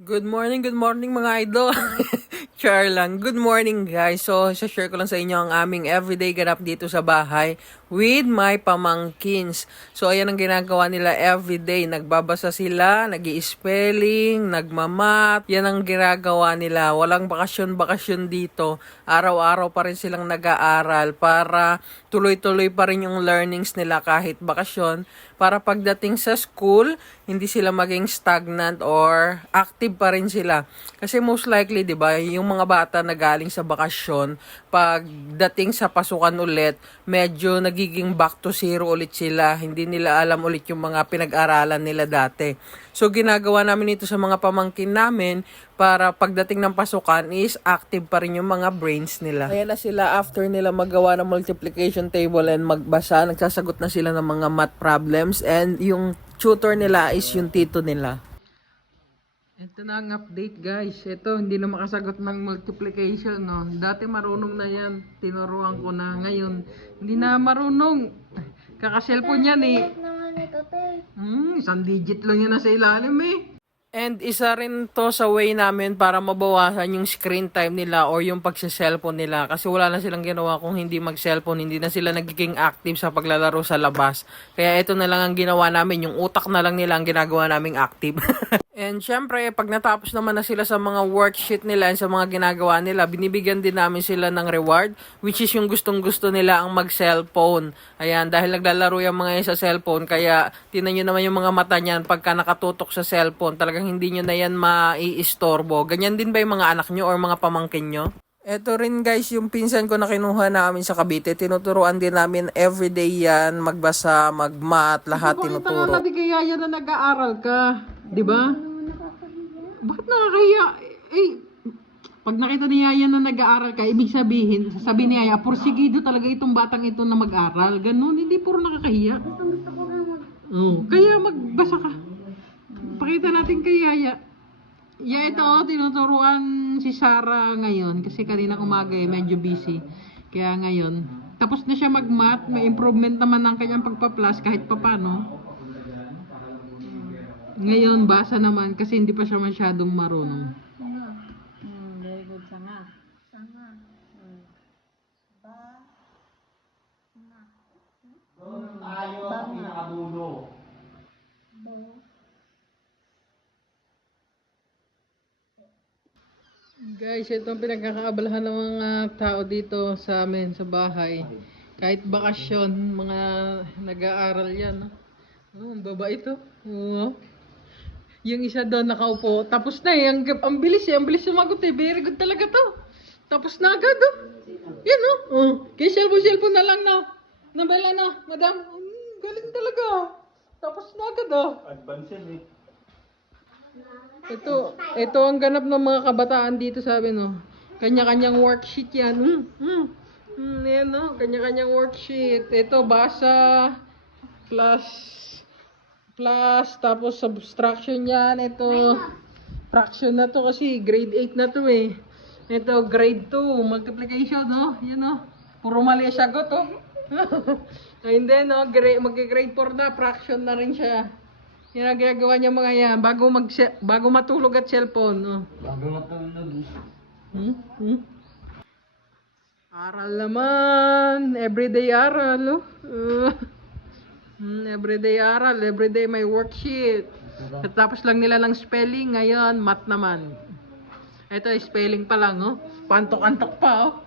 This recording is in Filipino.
Good morning, good morning mga idol. Char lang. Good morning guys. So, share ko lang sa inyo ang aming everyday ganap dito sa bahay with my pamangkins. So, ayan ang ginagawa nila everyday. Nagbabasa sila, nag spelling nagmamat. Yan ang ginagawa nila. Walang bakasyon-bakasyon dito. Araw-araw pa rin silang nag-aaral para tuloy-tuloy pa rin yung learnings nila kahit bakasyon. Para pagdating sa school, hindi sila maging stagnant or active pa rin sila. Kasi most likely, di ba, yung mga bata na galing sa bakasyon, pagdating sa pasukan ulit, medyo nagiging back to zero ulit sila. Hindi nila alam ulit yung mga pinag-aralan nila dati. So, ginagawa namin ito sa mga pamangkin namin para pagdating ng pasukan is active pa rin yung mga brains nila. Ayan na sila after nila magawa ng multiplication table and magbasa, nagsasagot na sila ng mga math problems and yung tutor nila is yung tito nila. Ito na ang update guys. Ito, hindi na makasagot ng multiplication. No? Dati marunong na yan. Tinuruan ko na. Ngayon, hindi na marunong. Kaka-cellphone yan eh. Hmm, isang digit lang yan nasa ilalim eh. And isa rin to sa way namin para mabawasan yung screen time nila or yung pagsa-cellphone nila. Kasi wala na silang ginawa kung hindi mag-cellphone. Hindi na sila nagiging active sa paglalaro sa labas. Kaya ito na lang ang ginawa namin. Yung utak na lang nila ang ginagawa naming active. And syempre, pag natapos naman na sila sa mga worksheet nila and sa mga ginagawa nila, binibigyan din namin sila ng reward, which is yung gustong-gusto nila ang mag-cellphone. Ayan, dahil naglalaro yung mga yan sa cellphone, kaya tinan nyo naman yung mga mata niyan pagka nakatutok sa cellphone, talagang hindi nyo na yan maiistorbo. Ganyan din ba yung mga anak nyo or mga pamangkin nyo? Ito rin guys, yung pinsan ko na kinuha namin sa Cavite, tinuturuan din namin everyday yan, magbasa, magmat, lahat tinuturo. Natin kaya yan na nag-aaral ka? Di ba? Bakit nakakahiya? Eh, pag nakita ni Yaya na nag-aaral ka, ibig sabihin, sasabihin ni Yaya, porsigido talaga itong batang ito na mag-aral. Ganun, hindi puro nakakahiya. Gusto, gusto ko nga mag... Oh, kaya magbasa ka. Pakita natin kay Yaya. Ya, ito, oh, tinuturuan si Sarah ngayon kasi kanina umaga eh, medyo busy. Kaya ngayon, tapos na siya mag-math, may improvement naman ng kanyang pagpa-plus kahit papano. Ngayon, basa naman kasi hindi pa siya masyadong marunong. Hmm, very good. Sanga. Sanga. Hmm. Ba... Na. Tayo ang pinakadulo. Bo. Guys, ito ang pinagkakaabalahan ng mga tao dito sa amin, sa bahay. Kahit bakasyon, mga nag-aaral yan. No? Oh, ang baba ito. Oo. Yung isa doon nakaupo. Tapos na eh. Ang, ang bilis eh. Ang bilis sumagot eh. Very good talaga to. Tapos na agad oh. Yan oh. oh. Kaya cellphone, cellphone na lang na. Nabala na. Madam, mm, galing talaga. Tapos na agad oh. Advance eh. Ito, ito ang ganap ng mga kabataan dito sabi no. Kanya-kanyang worksheet yan. Hmm, hmm. Hmm, yan no, kanya-kanyang worksheet. Ito basa plus plus tapos subtraction yan. Ito fraction na to kasi grade 8 na to eh. Ito grade 2 multiplication no. Yan no. Puro mali sagot oh. And then no, grade mag-grade 4 na fraction na rin siya. Yan ang ginagawa niya mga yan bago mag bago matulog at cellphone. Oh. Bago matulog. Hmm? Hmm? Aral naman. Everyday aral. Oh. Uh, hmm, everyday aral. Everyday may worksheet. Tapos lang nila ng spelling. Ngayon, math naman. Ito, spelling pa lang. Oh. Pantok-antok pa. Oh.